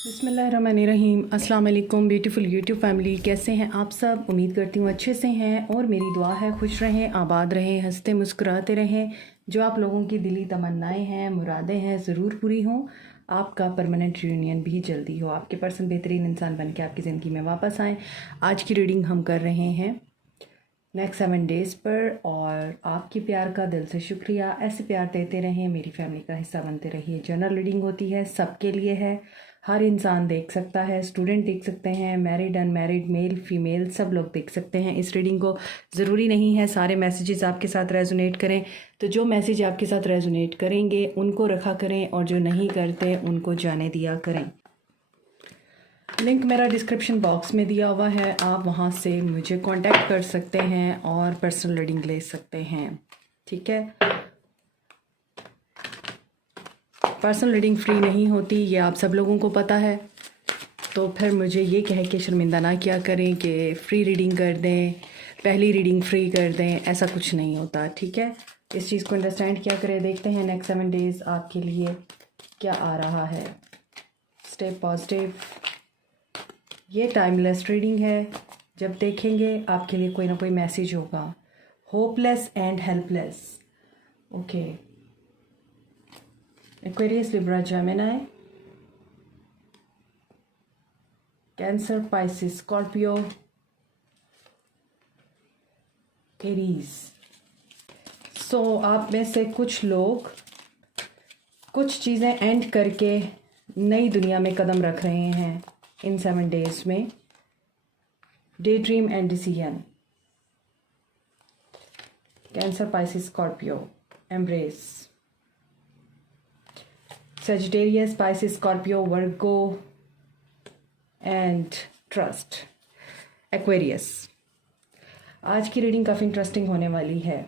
बिस्मिल्लाहिर्रहमानिर्रहीम। अस्सलाम वालेकुम ब्यूटीफुल यूट्यूब फैमिली, कैसे हैं आप सब? उम्मीद करती हूँ अच्छे से हैं और मेरी दुआ है खुश रहें, आबाद रहें, हंसते मुस्कुराते रहें। जो आप लोगों की दिली तमन्नाएं हैं, मुरादें हैं, ज़रूर पूरी हों। आपका परमानेंट रीयूनियन भी जल्दी हो, आपके पर्सन बेहतरीन इंसान बन के आपकी ज़िंदगी में वापस आएँ। आज की रीडिंग हम कर रहे हैं नेक्स्ट 7 डेज़ पर, और आपके प्यार का दिल से शुक्रिया। ऐसे प्यार देते रहें, मेरी फैमिली का हिस्सा बनते रहिए। जनरल रीडिंग होती है, सबके लिए है, हर इंसान देख सकता है, स्टूडेंट देख सकते हैं, मैरिड अनमैरिड, मेल फीमेल सब लोग देख सकते हैं इस रीडिंग को। ज़रूरी नहीं है सारे मैसेजेस आपके साथ रेजोनेट करें, तो जो मैसेज आपके साथ रेजोनेट करेंगे उनको रखा करें और जो नहीं करते उनको जाने दिया करें। लिंक मेरा डिस्क्रिप्शन बॉक्स में दिया हुआ है, आप वहाँ से मुझे कांटेक्ट कर सकते हैं और पर्सनल रीडिंग ले सकते हैं। ठीक है, पर्सनल रीडिंग फ्री नहीं होती, ये आप सब लोगों को पता है, तो फिर मुझे ये कह के शर्मिंदा ना किया करें कि फ्री रीडिंग कर दें, पहली रीडिंग फ्री कर दें, ऐसा कुछ नहीं होता। ठीक है, इस चीज़ को अंडरस्टैंड किया करें। देखते हैं नेक्स्ट 7 डेज़ आपके लिए क्या आ रहा है। Stay positive. ये टाइमलेस रीडिंग है, जब देखेंगे आपके लिए कोई ना कोई मैसेज होगा। Hopeless and helpless. Okay, aquarius, libra, gemini, cancer, pisces, scorpio, aries. So आप में से कुछ लोग कुछ चीज़ें एंड करके नई दुनिया में कदम रख रहे हैं इन 7 डेज़ में। Day dream and decision. Cancer, pisces, Scorpio, embrace. Sagittarius, Pisces, Scorpio, Virgo and trust, Aquarius. आज की रीडिंग काफ़ी इंटरेस्टिंग होने वाली है।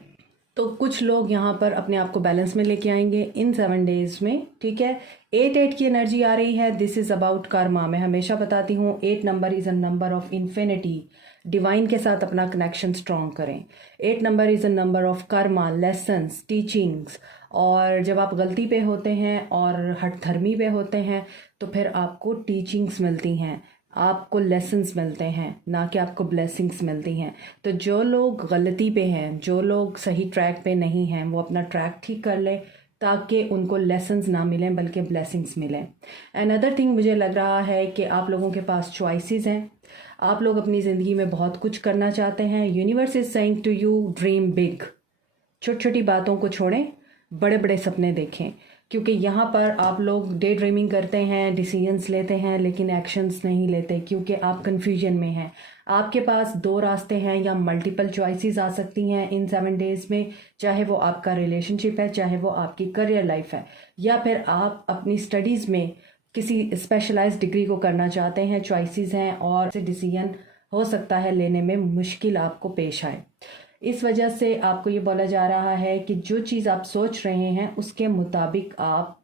तो कुछ लोग यहाँ पर अपने आप को बैलेंस में लेके आएंगे इन 7 डेज़ में। ठीक है, 8 की एनर्जी आ रही है। This is about Karma. मैं हमेशा बताती हूँ 8 number is a number of infinity. Divine के साथ अपना कनेक्शन स्ट्रॉन्ग करें। 8 number is a number of Karma, lessons, teachings. और जब आप गलती पे होते हैं और हठधर्मी पे होते हैं तो फिर आपको टीचिंग्स मिलती हैं, आपको लेसन्स मिलते हैं, ना कि आपको ब्लेसिंग्स मिलती हैं। तो जो लोग गलती पे हैं, जो लोग सही ट्रैक पे नहीं हैं, वो अपना ट्रैक ठीक कर लें ताकि उनको लेसन्स ना मिलें बल्कि ब्लेसिंग्स मिलें। अनदर थिंग, मुझे लग रहा है कि आप लोगों के पास चॉइसेस हैं। आप लोग अपनी ज़िंदगी में बहुत कुछ करना चाहते हैं। Universe is saying to you dream big. छोटी छोटी बातों को छोड़ें, बड़े बड़े सपने देखें, क्योंकि यहाँ पर आप लोग डे ड्रीमिंग करते हैं, डिसीजंस लेते हैं, लेकिन एक्शंस नहीं लेते क्योंकि आप कन्फ्यूजन में हैं। आपके पास 2 रास्ते हैं या मल्टीपल चॉइसेस आ सकती हैं इन 7 डेज़ में, चाहे वो आपका रिलेशनशिप है, चाहे वो आपकी करियर लाइफ है, या फिर आप अपनी स्टडीज़ में किसी स्पेशलाइज्ड डिग्री को करना चाहते हैं। चॉइसेस हैं और डिसीजन हो सकता है लेने में मुश्किल आपको पेश आए। इस वजह से आपको ये बोला जा रहा है कि जो चीज़ आप सोच रहे हैं उसके मुताबिक आप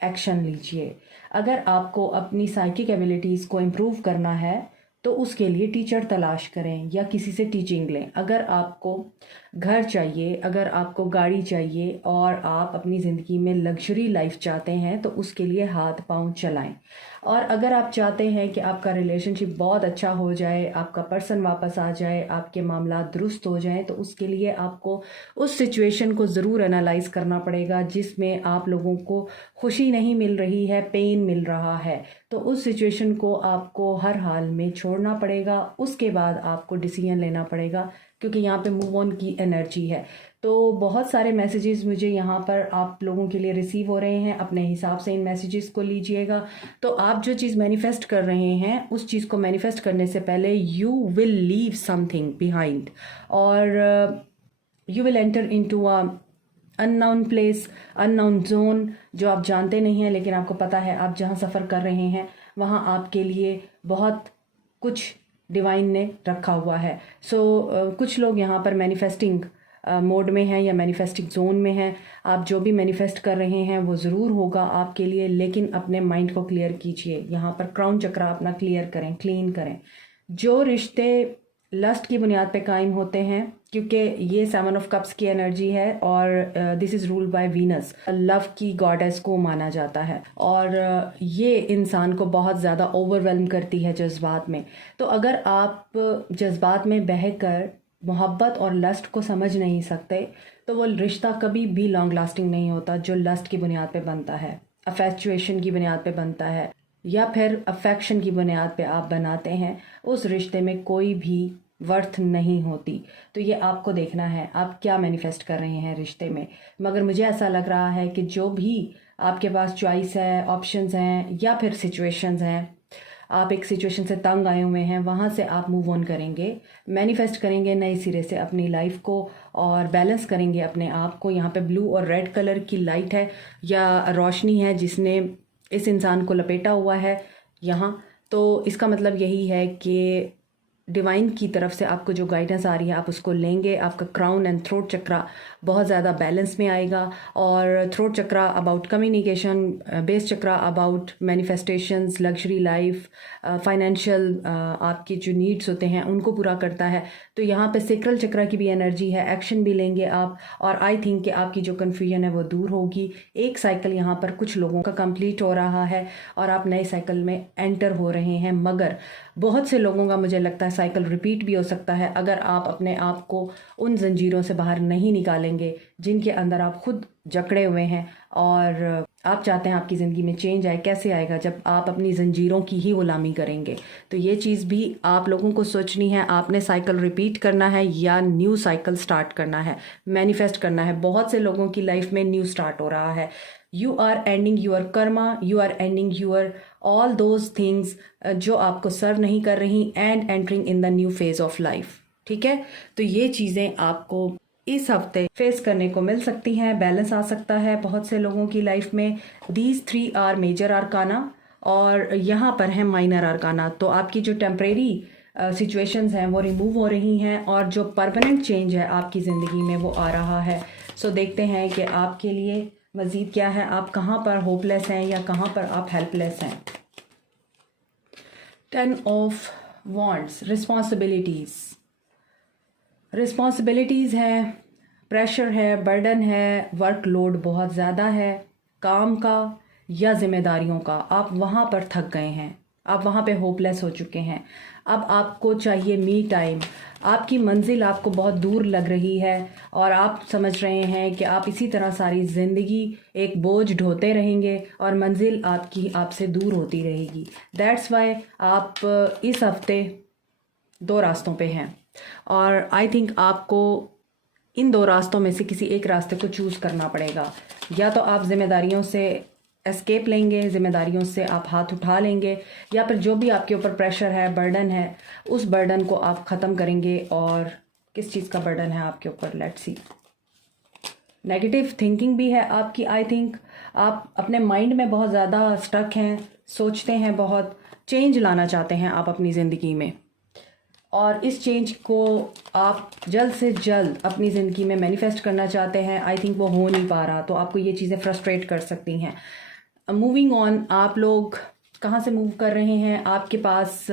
एक्शन लीजिए। अगर आपको अपनी साइकिक एबिलिटीज़ को इम्प्रूव करना है तो उसके लिए टीचर तलाश करें या किसी से टीचिंग लें। अगर आपको घर चाहिए, अगर आपको गाड़ी चाहिए और आप अपनी ज़िंदगी में लग्जरी लाइफ चाहते हैं तो उसके लिए हाथ पांव चलाएं। और अगर आप चाहते हैं कि आपका रिलेशनशिप बहुत अच्छा हो जाए, आपका पर्सन वापस आ जाए, आपके मामला दुरुस्त हो जाएं, तो उसके लिए आपको उस सिचुएशन को ज़रूर एनालाइज करना पड़ेगा जिसमें आप लोगों को खुशी नहीं मिल रही है, पेन मिल रहा है। तो उस सिचुएशन को आपको हर हाल में छोड़ना पड़ेगा। उसके बाद आपको डिसीजन लेना पड़ेगा क्योंकि यहाँ पे मूव ऑन की एनर्जी है। तो बहुत सारे मैसेजेस मुझे यहाँ पर आप लोगों के लिए रिसीव हो रहे हैं। अपने हिसाब से इन मैसेजेस को लीजिएगा। तो आप जो चीज़ मैनिफेस्ट कर रहे हैं उस चीज़ को मैनिफेस्ट करने से पहले you will leave something behind, और you will enter into a unknown place, unknown zone, जो आप जानते नहीं हैं लेकिन आपको पता है आप जहाँ सफ़र कर रहे हैं वहाँ आपके लिए बहुत कुछ डिवाइन ने रखा हुआ है। कुछ लोग यहाँ पर मैनिफेस्टिंग मोड में हैं या मैनिफेस्टिंग जोन में हैं। आप जो भी मैनिफेस्ट कर रहे हैं वो ज़रूर होगा आपके लिए, लेकिन अपने माइंड को क्लियर कीजिए। यहाँ पर क्राउन चक्रा अपना क्लियर करें, क्लीन करें। जो रिश्ते लस्ट की बुनियाद पे कायम होते हैं, क्योंकि ये 7 ऑफ कप्स की एनर्जी है और this is ruled by Venus, love की गॉडेस को माना जाता है। और ये इंसान को बहुत ज़्यादा ओवरवेल्म करती है जज्बात में। तो अगर आप जज्बात में बहकर मोहब्बत और लस्ट को समझ नहीं सकते तो वो रिश्ता कभी भी लॉन्ग लास्टिंग नहीं होता जो लस्ट की बुनियाद पे बनता है, अफेक्चुएशन की बुनियाद पे बनता है या फिर अफेक्शन की बुनियाद पे आप बनाते हैं। उस रिश्ते में कोई भी वर्थ नहीं होती। तो ये आपको देखना है आप क्या मैनिफेस्ट कर रहे हैं रिश्ते में। मगर मुझे ऐसा लग रहा है कि जो भी आपके पास चॉइस है, ऑप्शंस हैं या फिर सिचुएशंस हैं, आप एक सिचुएशन से तंग आए हुए हैं, वहाँ से आप मूव ऑन करेंगे, मैनिफेस्ट करेंगे नए सिरे से अपनी लाइफ को और बैलेंस करेंगे अपने आप को। यहाँ पे ब्लू और रेड कलर की लाइट है या रोशनी है जिसने इस इंसान को लपेटा हुआ है यहाँ। तो इसका मतलब यही है कि डिवाइन की तरफ से आपको जो गाइडेंस आ रही है आप उसको लेंगे। आपका क्राउन एंड थ्रोट चक्रा बहुत ज़्यादा बैलेंस में आएगा और throat chakra about communication, base chakra about manifestations, luxury life, financial आपकी जो नीड्स होते हैं उनको पूरा करता है। तो यहाँ पे सेक्रल चक्रा की भी एनर्जी है, एक्शन भी लेंगे आप और आई थिंक कि आपकी जो कन्फ्यूजन है वो दूर होगी। एक साइकिल यहाँ पर कुछ लोगों का कंप्लीट हो रहा है और आप नए साइकिल में एंटर हो रहे हैं, मगर बहुत से लोगों का मुझे लगता है साइकिल रिपीट भी हो सकता है अगर आप अपने आप को उन जंजीरों से बाहर नहीं निकालेंगे जिनके अंदर आप खुद जकड़े हुए हैं और आप चाहते हैं आपकी ज़िंदगी में चेंज आए। कैसे आएगा? जब आप अपनी जंजीरों की ही गुलामी करेंगे। तो ये चीज़ भी आप लोगों को सोचनी है, आपने साइकिल रिपीट करना है या न्यू साइकिल स्टार्ट करना है, मैनिफेस्ट करना है। बहुत से लोगों की लाइफ में न्यू स्टार्ट हो रहा है। You are ending your karma, you are ending your all those things जो आपको सर्व नहीं कर रही and entering in the new phase of life. ठीक है, तो ये चीज़ें आपको इस हफ्ते फेस करने को मिल सकती हैं। बैलेंस आ सकता है बहुत से लोगों की लाइफ में। दीज 3 आर मेजर आर्काना और यहाँ पर है माइनर आर्काना। तो आपकी जो टेम्परेरी सिचुएशंस हैं वो रिमूव हो रही हैं और जो परमानेंट चेंज है आपकी ज़िंदगी में वो आ रहा है। सो देखते हैं कि आपके लिए मज़ीद क्या है, आप कहाँ पर होपलेस हैं या कहाँ पर आप हेल्पलेस हैं। 10 ऑफ वॉन्ड्स, रिस्पॉन्सिबिलिटीज़ है, प्रेशर है, बर्डन है, वर्कलोड बहुत ज़्यादा है काम का या जिम्मेदारियों का। आप वहाँ पर थक गए हैं, आप वहाँ पे होपलेस हो चुके हैं। अब आपको चाहिए मी टाइम। आपकी मंजिल आपको बहुत दूर लग रही है और आप समझ रहे हैं कि आप इसी तरह सारी ज़िंदगी एक बोझ ढोते रहेंगे और मंजिल आपकी आपसे दूर होती रहेगी। दैट्स वाई आप इस हफ्ते 2 रास्तों पे हैं और आई थिंक आपको इन 2 रास्तों में से किसी एक रास्ते को चूज़ करना पड़ेगा। या तो आप जिम्मेदारियों से एस्केप लेंगे, जिम्मेदारियों से आप हाथ उठा लेंगे, या फिर जो भी आपके ऊपर प्रेशर है, बर्डन है, उस बर्डन को आप ख़त्म करेंगे। और किस चीज़ का बर्डन है आपके ऊपर? Let's see. नेगेटिव थिंकिंग भी है आपकी। आई थिंक आप अपने माइंड में बहुत ज़्यादा स्टक हैं, सोचते हैं बहुत, चेंज लाना चाहते हैं आप अपनी ज़िंदगी में और इस चेंज को आप जल्द से जल्द अपनी ज़िंदगी में मैनिफेस्ट करना चाहते हैं। आई थिंक वो हो नहीं पा रहा, तो आपको ये चीज़ें फ्रस्ट्रेट कर सकती हैं। मूविंग ऑन, आप लोग कहाँ से मूव कर रहे हैं? आपके पास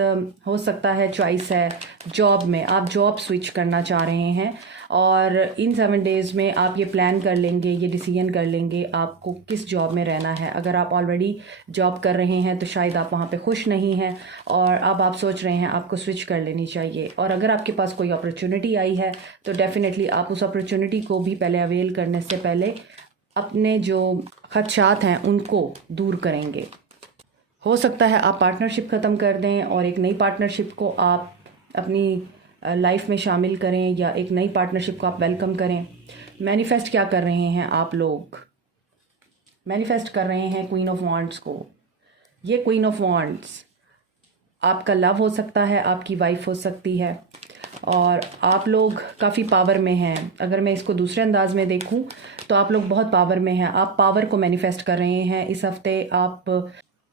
हो सकता है चॉइस है जॉब में, आप जॉब स्विच करना चाह रहे हैं और इन 7 डेज़ में आप ये प्लान कर लेंगे, ये डिसीजन कर लेंगे आपको किस जॉब में रहना है। अगर आप ऑलरेडी जॉब कर रहे हैं तो शायद आप वहाँ पे खुश नहीं हैं और अब आप सोच रहे हैं आपको स्विच कर लेनी चाहिए। और अगर आपके पास कोई अपॉर्चुनिटी आई है तो डेफिनेटली आप उस अपॉर्चुनिटी को भी पहले अवेल करने से पहले अपने जो खदशात हैं उनको दूर करेंगे। हो सकता है आप पार्टनरशिप ख़त्म कर दें और एक नई पार्टनरशिप को आप अपनी लाइफ में शामिल करें या एक नई पार्टनरशिप को आप वेलकम करें। मैनिफेस्ट क्या कर रहे हैं आप लोग? मैनिफेस्ट कर रहे हैं क्वीन ऑफ वॉन्ड्स को। ये क्वीन ऑफ वॉन्ड्स आपका लव हो सकता है, आपकी वाइफ हो सकती है और आप लोग काफ़ी पावर में हैं। अगर मैं इसको दूसरे अंदाज में देखूं तो आप लोग बहुत पावर में हैं। आप पावर को मैनिफेस्ट कर रहे हैं इस हफ्ते। आप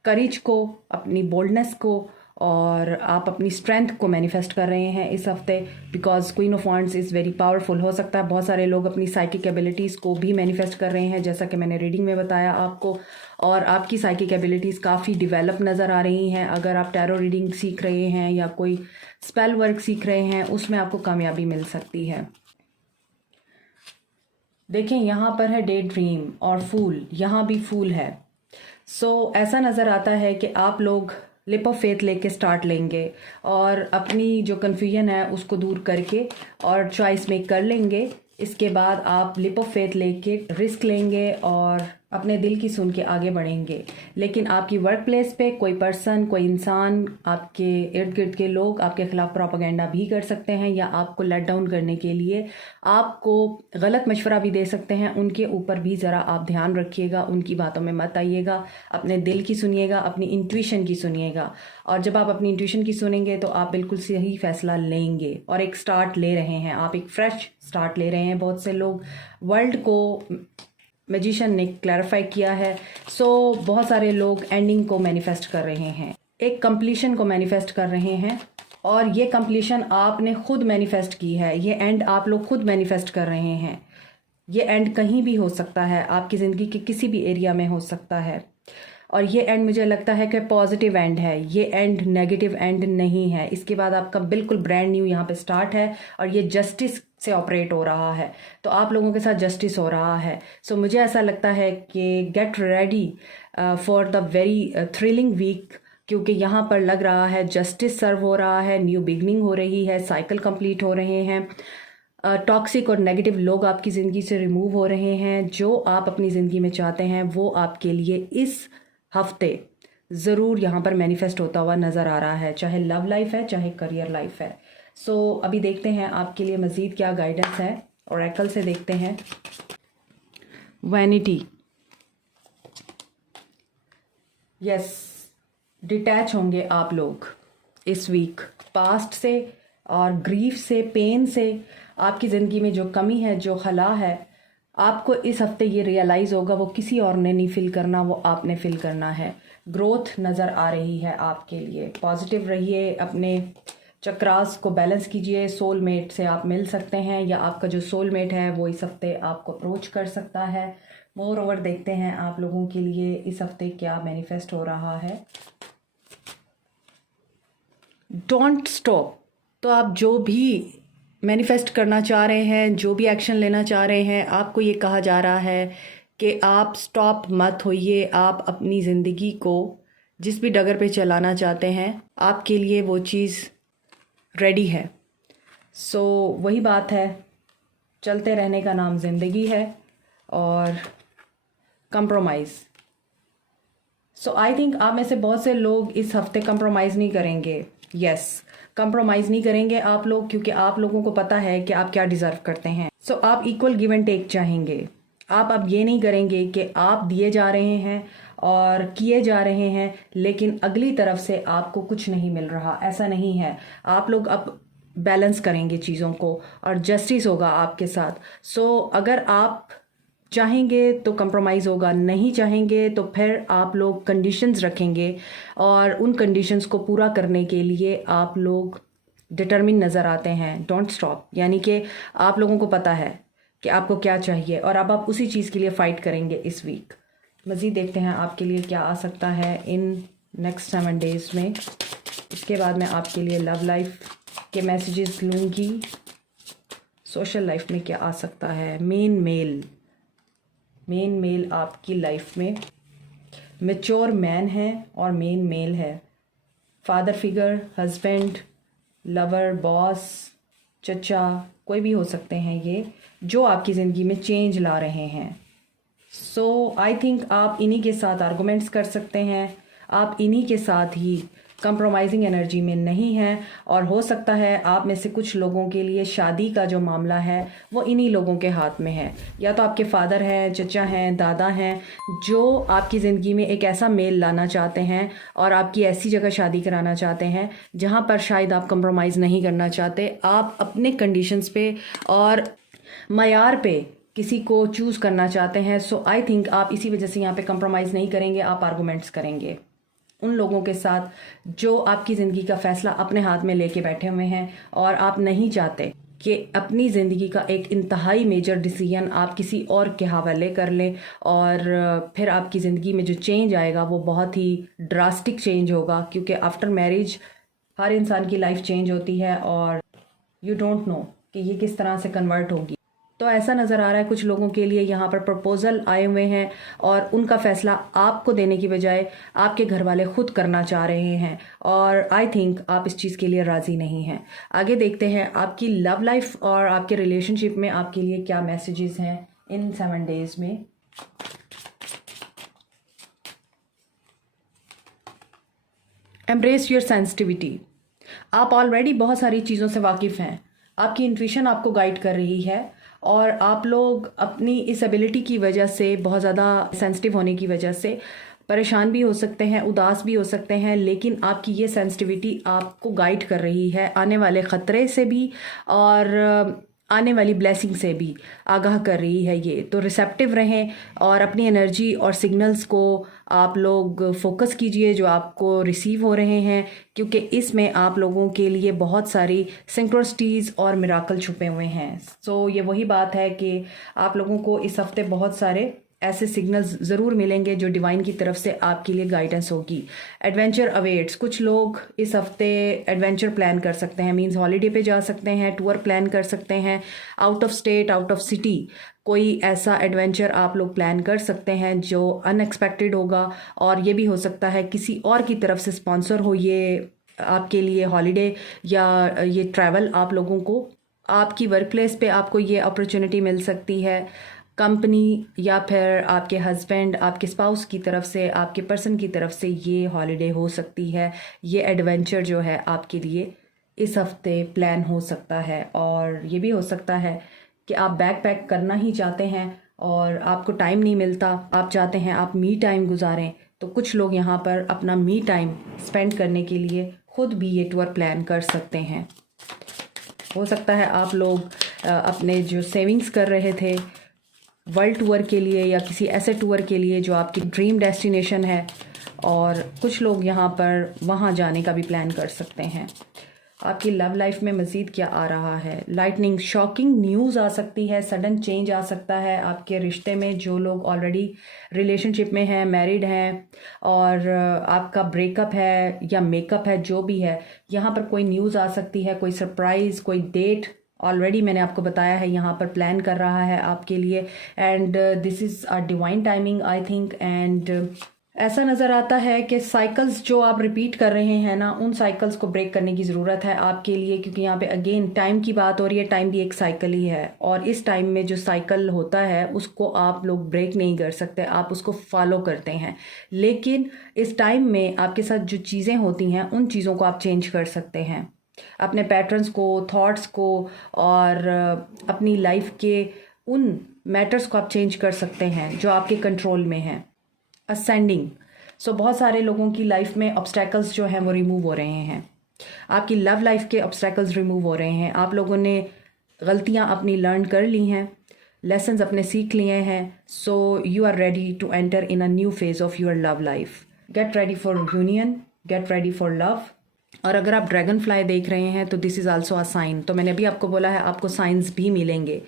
करेज को, अपनी बोल्डनेस को और आप अपनी स्ट्रेंथ को मैनिफेस्ट कर रहे हैं इस हफ्ते, because queen of wands is very powerful. हो सकता है बहुत सारे लोग अपनी साइकिक एबिलिटीज़ को भी मैनिफेस्ट कर रहे हैं, जैसा कि मैंने रीडिंग में बताया आपको। और आपकी साइकिक एबिलिटीज़ काफ़ी डेवलप नज़र आ रही हैं। अगर आप टैरो रीडिंग सीख रहे हैं या कोई स्पेल वर्क सीख रहे हैं, उसमें आपको कामयाबी मिल सकती है। देखें, यहाँ पर है डे ड्रीम और फूल, यहाँ भी फूल है। सो ऐसा नज़र आता है कि आप लोग लिप ऑफ फेथ लेके स्टार्ट लेंगे और अपनी जो कन्फ्यूजन है उसको दूर करके और चॉइस मेक कर लेंगे। इसके बाद आप लिप ऑफ फेथ लेके रिस्क लेंगे और अपने दिल की सुन के आगे बढ़ेंगे। लेकिन आपकी वर्क प्लेस पे कोई पर्सन, कोई इंसान, आपके इर्द गिर्द के लोग आपके खिलाफ प्रोपेगेंडा भी कर सकते हैं या आपको लेट डाउन करने के लिए आपको गलत मशवरा भी दे सकते हैं। उनके ऊपर भी ज़रा आप ध्यान रखिएगा, उनकी बातों में मत आइएगा, अपने दिल की सुनिएगा, अपनी इंट्यूशन की सुनिएगा। और जब आप अपनी इंट्यूशन की सुनेंगे तो आप बिल्कुल सही फैसला लेंगे और एक स्टार्ट ले रहे हैं, आप एक फ्रेश स्टार्ट ले रहे हैं। बहुत से लोग वर्ल्ड को मैजिशियन ने क्लैरिफाई किया है। सो बहुत सारे लोग एंडिंग को मैनिफेस्ट कर रहे हैं, एक कंप्लीशन को मैनिफेस्ट कर रहे हैं और ये कंप्लीशन आपने खुद मैनिफेस्ट की है। ये एंड आप लोग खुद मैनिफेस्ट कर रहे हैं। ये एंड कहीं भी हो सकता है, आपकी ज़िंदगी के किसी भी एरिया में हो सकता है। और ये एंड मुझे लगता है कि पॉजिटिव एंड है, ये एंड नेगेटिव एंड नहीं है। इसके बाद आपका बिल्कुल ब्रांड न्यू यहाँ पे स्टार्ट है और ये जस्टिस से ऑपरेट हो रहा है। तो आप लोगों के साथ जस्टिस हो रहा है। सो मुझे ऐसा लगता है कि get ready for the very thrilling week, क्योंकि यहाँ पर लग रहा है जस्टिस सर्व हो रहा है, न्यू बिगनिंग हो रही है, साइकिल कंप्लीट हो रहे हैं, टॉक्सिक और नेगेटिव लोग आपकी ज़िंदगी से रिमूव हो रहे हैं। जो आप अपनी ज़िंदगी में चाहते हैं वो आपके लिए इस हफ्ते ज़रूर यहाँ पर मैनिफेस्ट होता हुआ नज़र आ रहा है, चाहे लव लाइफ है, चाहे करियर लाइफ है। सो अभी देखते हैं आपके लिए मज़ीद क्या गाइडेंस है। ओरेकल से देखते हैं। वैनिटी, यस, डिटैच होंगे आप लोग इस वीक पास्ट से और ग्रीफ से, पेन से। आपकी ज़िंदगी में जो कमी है, जो खला है, आपको इस हफ्ते ये रियलाइज़ होगा वो किसी और ने नहीं फिल करना, वो आपने फिल करना है। ग्रोथ नज़र आ रही है आपके लिए। पॉजिटिव रहिए, अपने चक्रास को बैलेंस कीजिए। सोलमेट से आप मिल सकते हैं या आपका जो सोलमेट है वो इस हफ्ते आपको अप्रोच कर सकता है। मोर ओवर देखते हैं आप लोगों के लिए इस हफ्ते क्या मैनिफेस्ट हो रहा है। Don't stop. तो आप जो भी मैनिफेस्ट करना चाह रहे हैं, जो भी एक्शन लेना चाह रहे हैं, आपको ये कहा जा रहा है कि आप स्टॉप मत होइए। आप अपनी ज़िंदगी को जिस भी डगर पे चलाना चाहते हैं, आपके लिए वो चीज़ रेडी है। सो वही बात है, चलते रहने का नाम ज़िंदगी है और कंप्रोमाइज़। सो आई थिंक आप में से बहुत से लोग इस हफ्ते कंप्रोमाइज़ नहीं करेंगे। यस, कंप्रोमाइज़ नहीं करेंगे आप लोग, क्योंकि आप लोगों को पता है कि आप क्या डिज़र्व करते हैं। सो आप इक्वल गिव एंड टेक चाहेंगे। आप अब ये नहीं करेंगे कि आप दिए जा रहे हैं और किए जा रहे हैं लेकिन अगली तरफ से आपको कुछ नहीं मिल रहा। ऐसा नहीं है। आप लोग अब बैलेंस करेंगे चीज़ों को और जस्टिस होगा आपके साथ। सो अगर आप चाहेंगे तो कंप्रोमाइज़ होगा, नहीं चाहेंगे तो फिर आप लोग कंडीशंस रखेंगे और उन कंडीशंस को पूरा करने के लिए आप लोग डिटर्मिन नज़र आते हैं। डोंट स्टॉप, यानी कि आप लोगों को पता है कि आपको क्या चाहिए और अब आप उसी चीज़ के लिए फ़ाइट करेंगे इस वीक। मज़ीद देखते हैं आपके लिए क्या आ सकता है इन नेक्स्ट 7 डेज़ में। इसके बाद मैं आपके लिए लव लाइफ के मैसेजेस लूँगी। सोशल लाइफ में क्या आ सकता है। मेन मेल आपकी लाइफ में मैच्योर मैन है और मेन मेल है। Father figure, husband, lover, boss, चचा, कोई भी हो सकते हैं ये, जो आपकी ज़िंदगी में चेंज ला रहे हैं। सो आई थिंक आप इन्हीं के साथ आर्गूमेंट्स कर सकते हैं। आप इन्हीं के साथ ही कंप्रोमाइजिंग एनर्जी में नहीं हैं और हो सकता है आप में से कुछ लोगों के लिए शादी का जो मामला है वो इन्हीं लोगों के हाथ में है। या तो आपके फादर हैं, चचा हैं, दादा हैं, जो आपकी ज़िंदगी में एक ऐसा मेल लाना चाहते हैं और आपकी ऐसी जगह शादी कराना चाहते हैं जहाँ पर शायद आप कंप्रोमाइज़ नहीं करना चाहते। आप अपने कंडीशंस पे और मयार पे किसी को चूज़ करना चाहते हैं। सो आई थिंक आप इसी वजह से यहाँ पे कंप्रोमाइज़ नहीं करेंगे, आप आर्गूमेंट्स करेंगे उन लोगों के साथ जो आपकी ज़िंदगी का फ़ैसला अपने हाथ में लेके बैठे हुए हैं और आप नहीं चाहते कि अपनी ज़िंदगी का एक इंतहाई मेजर डिसीजन आप किसी और के हवाले कर लें, और फिर आपकी ज़िंदगी में जो चेंज आएगा वो बहुत ही ड्रास्टिक चेंज होगा, क्योंकि आफ्टर मैरिज हर इंसान की लाइफ चेंज होती है और यू डोंट नो कि ये किस तरह से कन्वर्ट होगी। तो ऐसा नज़र आ रहा है कुछ लोगों के लिए यहाँ पर प्रपोज़ल आए हुए हैं और उनका फ़ैसला आपको देने की बजाय आपके घर वाले खुद करना चाह रहे हैं, और आई थिंक आप इस चीज़ के लिए राज़ी नहीं हैं। आगे देखते हैं आपकी लव लाइफ और आपके रिलेशनशिप में आपके लिए क्या मैसेजेस हैं इन 7 डेज़ में। Embrace your sensitivity. आप ऑलरेडी बहुत सारी चीज़ों से वाकिफ़ हैं, आपकी इंट्यूशन आपको गाइड कर रही है, और आप लोग अपनी इस एबिलिटी की वजह से, बहुत ज़्यादा सेंसिटिव होने की वजह से परेशान भी हो सकते हैं, उदास भी हो सकते हैं, लेकिन आपकी ये सेंसिटिविटी आपको गाइड कर रही है आने वाले ख़तरे से भी और आने वाली ब्लेसिंग से भी आगाह कर रही है ये। तो रिसेप्टिव रहें और अपनी एनर्जी और सिग्नल्स को आप लोग फोकस कीजिए जो आपको रिसीव हो रहे हैं, क्योंकि इसमें आप लोगों के लिए बहुत सारी सिंक्रोनिसिटीज़ और मिराकल छुपे हुए हैं। सो ये वही बात है कि आप लोगों को इस हफ्ते बहुत सारे ऐसे सिग्नल्स ज़रूर मिलेंगे जो डिवाइन की तरफ से आपके लिए गाइडेंस होगी। Adventure awaits. कुछ लोग इस हफ्ते एडवेंचर प्लान कर सकते हैं, मींस हॉलीडे पे जा सकते हैं, टूर प्लान कर सकते हैं, out of state, out of city कोई ऐसा एडवेंचर आप लोग प्लान कर सकते हैं जो अनएक्सपेक्टेड होगा, और ये भी हो सकता है किसी और की तरफ से स्पॉन्सर हो ये आपके लिए हॉलीडे या ये ट्रैवल। आप लोगों को आपकी वर्क प्लेस पे आपको ये अपॉर्चुनिटी मिल सकती है, कंपनी या फिर आपके हस्बैंड, आपके स्पाउस की तरफ से, आपके पर्सन की तरफ से ये हॉलीडे हो सकती है। ये एडवेंचर जो है आपके लिए इस हफ्ते प्लान हो सकता है, और ये भी हो सकता है कि आप बैक पैक करना ही चाहते हैं और आपको टाइम नहीं मिलता, आप चाहते हैं आप मी टाइम गुजारें। तो कुछ लोग यहाँ पर अपना मी टाइम स्पेंड करने के लिए खुद भी ये टूर प्लान कर सकते हैं। हो सकता है आप लोग अपने जो सेविंग्स कर रहे थे वर्ल्ड टूर के लिए या किसी ऐसे टूर के लिए जो आपकी ड्रीम डेस्टिनेशन है, और कुछ लोग यहाँ पर वहाँ जाने का भी प्लान कर सकते हैं। आपकी लव लाइफ में मज़ीद क्या आ रहा है? लाइटनिंग, शॉकिंग न्यूज़ आ सकती है, सडन चेंज आ सकता है आपके रिश्ते में। जो लोग ऑलरेडी रिलेशनशिप में हैं, मैरिड हैं, और आपका ब्रेकअप है या मेकअप है, जो भी है, यहाँ पर कोई न्यूज़ आ सकती है, कोई सरप्राइज़, कोई डेट ऑलरेडी मैंने आपको बताया है यहाँ पर प्लान कर रहा है आपके लिए। And this is a divine timing I think. And ऐसा नज़र आता है कि साइकिल्स जो आप रिपीट कर रहे हैं ना, उन साइकिल्स को ब्रेक करने की ज़रूरत है आपके लिए, क्योंकि यहाँ पे अगेन टाइम की बात हो रही है। टाइम भी एक साइकिल ही है, और इस टाइम में जो साइकिल होता है उसको आप लोग ब्रेक नहीं कर सकते, आप उसको फॉलो करते हैं। लेकिन इस टाइम में आपके साथ जो चीज़ें होती हैं उन चीज़ों को आप चेंज कर सकते हैं, अपने पैटर्न्स को, थॉट्स को, और अपनी लाइफ के उन मैटर्स को आप चेंज कर सकते हैं जो आपके कंट्रोल में हैं। असेंडिंग। सो बहुत सारे लोगों की लाइफ में ऑब्स्टैकल्स जो हैं वो रिमूव हो रहे हैं, आपकी लव लाइफ के ऑब्स्टैकल्स रिमूव हो रहे हैं। आप लोगों ने गलतियां अपनी लर्न कर ली हैं, लेसन्स अपने सीख लिए हैं। So you are ready to enter in a new phase of your love life. Get ready for union, get ready for love. और अगर आप ड्रैगन फ्लाई देख रहे हैं तो this is also a sign. तो मैंने अभी आपको बोला है आपको साइंस भी मिलेंगे।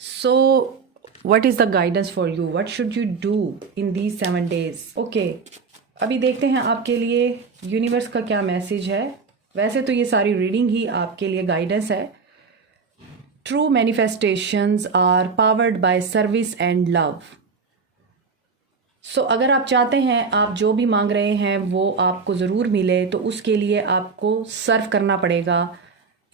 So what is the guidance for you? What should you do in these 7 days? Okay, अभी देखते हैं आपके लिए यूनिवर्स का क्या मैसेज है। वैसे तो ये सारी रीडिंग ही आपके लिए गाइडेंस है। True manifestations are powered by service and love. So अगर आप चाहते हैं आप जो भी मांग रहे हैं वो आपको ज़रूर मिले, तो उसके लिए आपको सर्व करना पड़ेगा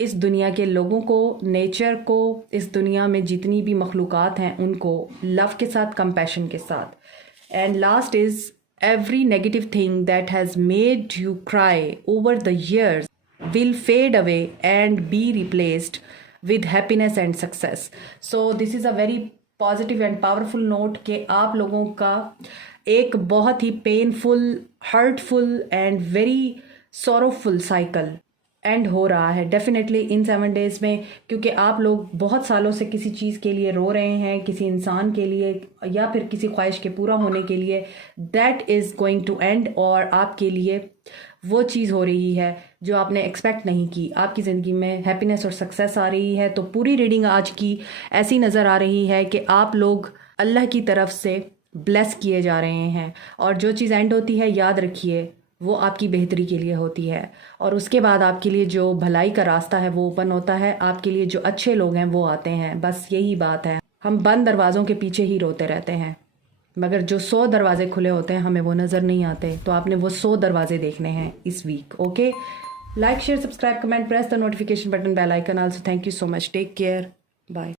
इस दुनिया के लोगों को, नेचर को, इस दुनिया में जितनी भी मखलूक़ात हैं उनको लव के साथ, कंपैशन के साथ। And last is every negative thing that has made you cry over the years will fade away and be replaced with happiness and success. So this is a very positive and powerful note कि आप लोगों का एक बहुत ही painful, hurtful and very sorrowful cycle and हो रहा है डेफिनेटली इन 7 डेज में, क्योंकि आप लोग बहुत सालों से किसी चीज़ के लिए रो रहे हैं, किसी इंसान के लिए या फिर किसी ख्वाहिश के पूरा होने के लिए। That is going to end, और आपके लिए वो चीज़ हो रही है जो आपने एक्सपेक्ट नहीं की। आपकी ज़िंदगी में हैप्पीनेस और सक्सेस आ रही है। तो पूरी रीडिंग आज की ऐसी नज़र आ रही है कि आप लोग अल्लाह की तरफ से ब्लेस किए जा रहे हैं, और जो चीज़ एंड होती है याद रखिए वो आपकी बेहतरी के लिए होती है, और उसके बाद आपके लिए जो भलाई का रास्ता है वो ओपन होता है, आपके लिए जो अच्छे लोग हैं वो आते हैं। बस यही बात है। हम बंद दरवाज़ों के पीछे ही रोते रहते हैं, मगर जो 100 दरवाजे खुले होते हैं हमें वो नज़र नहीं आते। तो आपने वो 100 दरवाजे देखने हैं इस week. Okay, like share subscribe comment, press the notification button, bell icon. Also thank you so much, take care, bye.